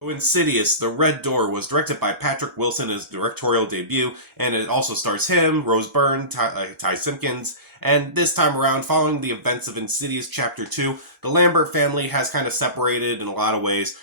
Insidious, The Red Door was directed by Patrick Wilson as directorial debut, and it also stars him, Rose Byrne, Ty Simpkins, and this time around, following the events of Insidious Chapter 2, the Lambert family has kind of separated in a lot of ways.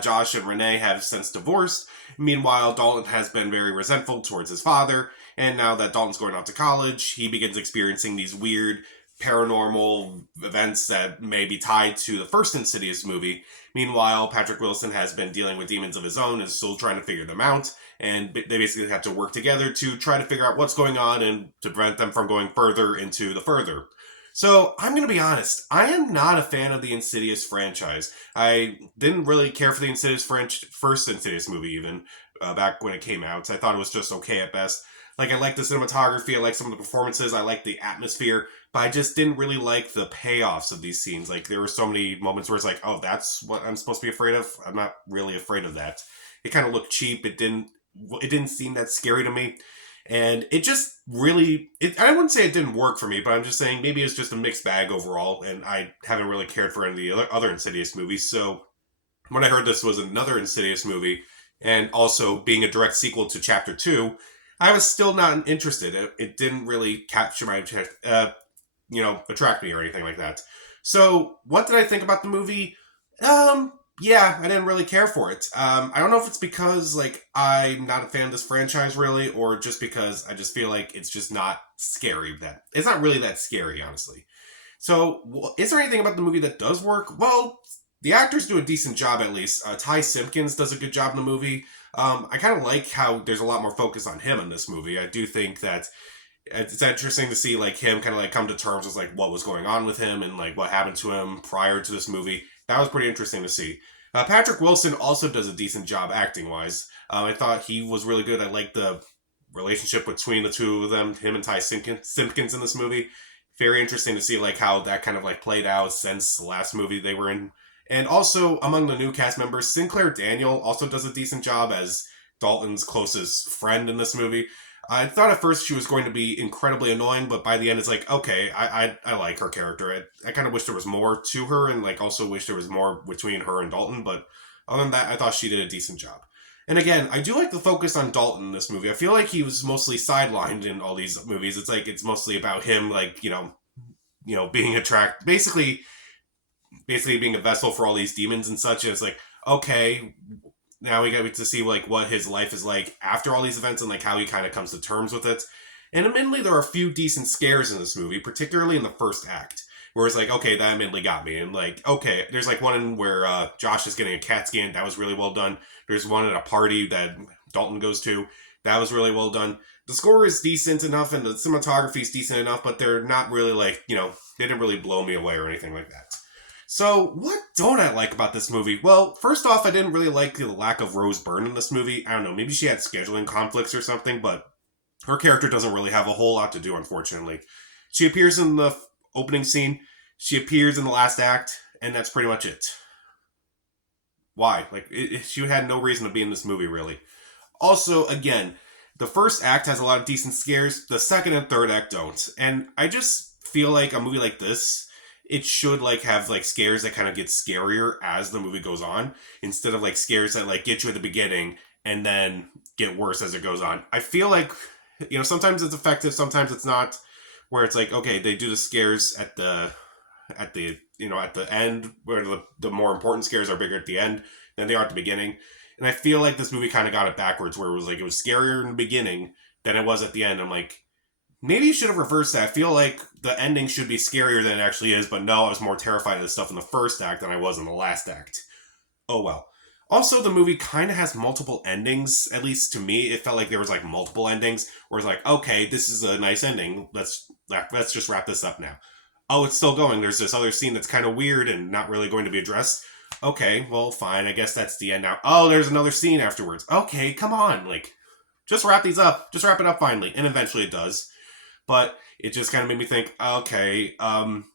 Josh and Renee have since divorced. Meanwhile, Dalton has been very resentful towards his father, and now that Dalton's going off to college, he begins experiencing these weird paranormal events that may be tied to the first Insidious movie. Meanwhile, Patrick Wilson has been dealing with demons of his own and is still trying to figure them out. And they basically have to work together to try to figure out what's going on and to prevent them from going further into the further. So, I'm going to be honest. I am not a fan of the Insidious franchise. I didn't really care for the first Insidious movie, even, back when it came out. I thought it was just okay at best. Like, I like the cinematography, I like some of the performances, I like the atmosphere, but I just didn't really like the payoffs of these scenes. Like, there were so many moments where it's like, oh, that's what I'm supposed to be afraid of? I'm not really afraid of that. It kind of looked cheap. It didn't seem that scary to me. And it just really, I wouldn't say it didn't work for me, but I'm just saying maybe it's just a mixed bag overall, and I haven't really cared for any of the other Insidious movies. So when I heard this was another Insidious movie, and also being a direct sequel to Chapter 2, I was still not interested. It didn't really capture my attract me or anything like that. So, what did I think about the movie? Yeah, I didn't really care for it. I don't know if it's because like I'm not a fan of this franchise really, or just because I just feel like it's just not scary. That it's not really that scary, honestly. So, is there anything about the movie that does work? Well, the actors do a decent job at least. Ty Simpkins does a good job in the movie. I kind of like how there's a lot more focus on him in this movie. I do think that it's interesting to see like him kind of like come to terms with like what was going on with him and like what happened to him prior to this movie. That was pretty interesting to see. Patrick Wilson also does a decent job acting wise. I thought he was really good. I like the relationship between the two of them, him and Ty Simpkins in this movie. Very interesting to see like how that kind of like played out since the last movie they were in. And also among the new cast members, Sinclair Daniel also does a decent job as Dalton's closest friend in this movie. I thought at first she was going to be incredibly annoying, but by the end it's like, okay, I like her character. I kind of wish there was more to her, and like also wish there was more between her and Dalton, but other than that, I thought she did a decent job. And again, I do like the focus on Dalton in this movie. I feel like he was mostly sidelined in all these movies. It's like it's mostly about him, like being attracted, basically being a vessel for all these demons and such. And it's like, okay, now we get to see like what his life is like after all these events and like how he kind of comes to terms with it. And admittedly, there are a few decent scares in this movie, particularly in the first act, where it's like, okay, that admittedly got me. And like, okay, there's like one where Josh is getting a CAT scan. That was really well done. There's one at a party that Dalton goes to. That was really well done. The score is decent enough and the cinematography is decent enough, but they're not really like, they didn't really blow me away or anything like that. So, what don't I like about this movie? Well, first off, I didn't really like the lack of Rose Byrne in this movie. I don't know, maybe she had scheduling conflicts or something, but her character doesn't really have a whole lot to do, unfortunately. She appears in the opening scene, she appears in the last act, and that's pretty much it. Why? Like, she had no reason to be in this movie, really. Also, again, the first act has a lot of decent scares, the second and third act don't. And I just feel like a movie like this, it should like have like scares that kind of get scarier as the movie goes on instead of like scares that like get you at the beginning and then get worse as it goes on. I feel like sometimes it's effective, sometimes it's not, where it's like, okay, they do the scares at the end, where the more important scares are bigger at the end than they are at the beginning. And I feel like this movie kind of got it backwards, where it was scarier in the beginning than it was at the end. I'm like, maybe you should have reversed that. I feel like the ending should be scarier than it actually is, but no, I was more terrified of the stuff in the first act than I was in the last act. Oh well. Also, the movie kind of has multiple endings. At least to me, it felt like there was like multiple endings. Where it's like, okay, this is a nice ending. Let's just wrap this up now. Oh, it's still going. There's this other scene that's kind of weird and not really going to be addressed. Okay, well, fine. I guess that's the end now. Oh, there's another scene afterwards. Okay, come on. Like, just wrap these up. Just wrap it up finally. And eventually it does. But it just kind of made me think, okay,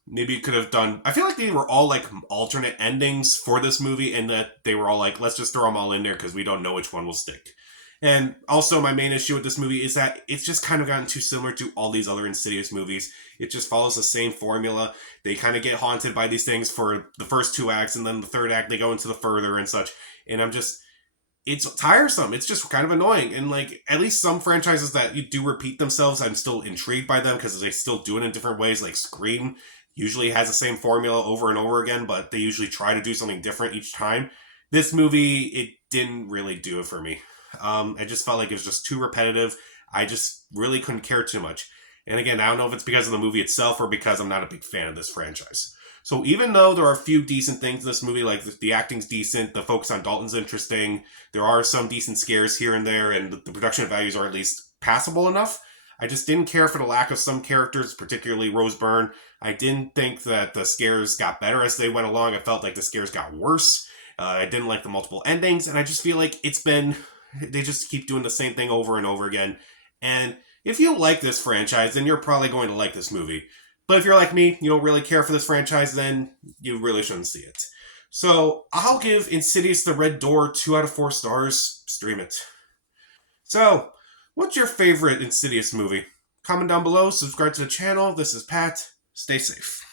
maybe you could have done. I feel like they were all like alternate endings for this movie, and that they were all like, let's just throw them all in there because we don't know which one will stick. And also, my main issue with this movie is that it's just kind of gotten too similar to all these other Insidious movies. It just follows the same formula. They kind of get haunted by these things for the first two acts, and then the third act, they go into the further and such. And I'm just, it's tiresome. It's just kind of annoying. And like at least some franchises that you do repeat themselves, I'm still intrigued by them because they still do it in different ways. Like Scream usually has the same formula over and over again, but they usually try to do something different each time. This movie, it didn't really do it for me. I just felt like it was just too repetitive. I just really couldn't care too much. And again, I don't know if it's because of the movie itself or because I'm not a big fan of this franchise. So even though there are a few decent things in this movie, like the acting's decent, the focus on Dalton's interesting, there are some decent scares here and there, and the production values are at least passable enough. I just didn't care for the lack of some characters, particularly Rose Byrne. I didn't think that the scares got better as they went along. I felt like the scares got worse. I didn't like the multiple endings, and I just feel like they just keep doing the same thing over and over again. And if you like this franchise, then you're probably going to like this movie. But if you're like me, you don't really care for this franchise, then you really shouldn't see it. So I'll give Insidious the Red Door 2 out of 4 stars. Stream it. So, what's your favorite Insidious movie? Comment down below, subscribe to the channel. This is Pat. Stay safe.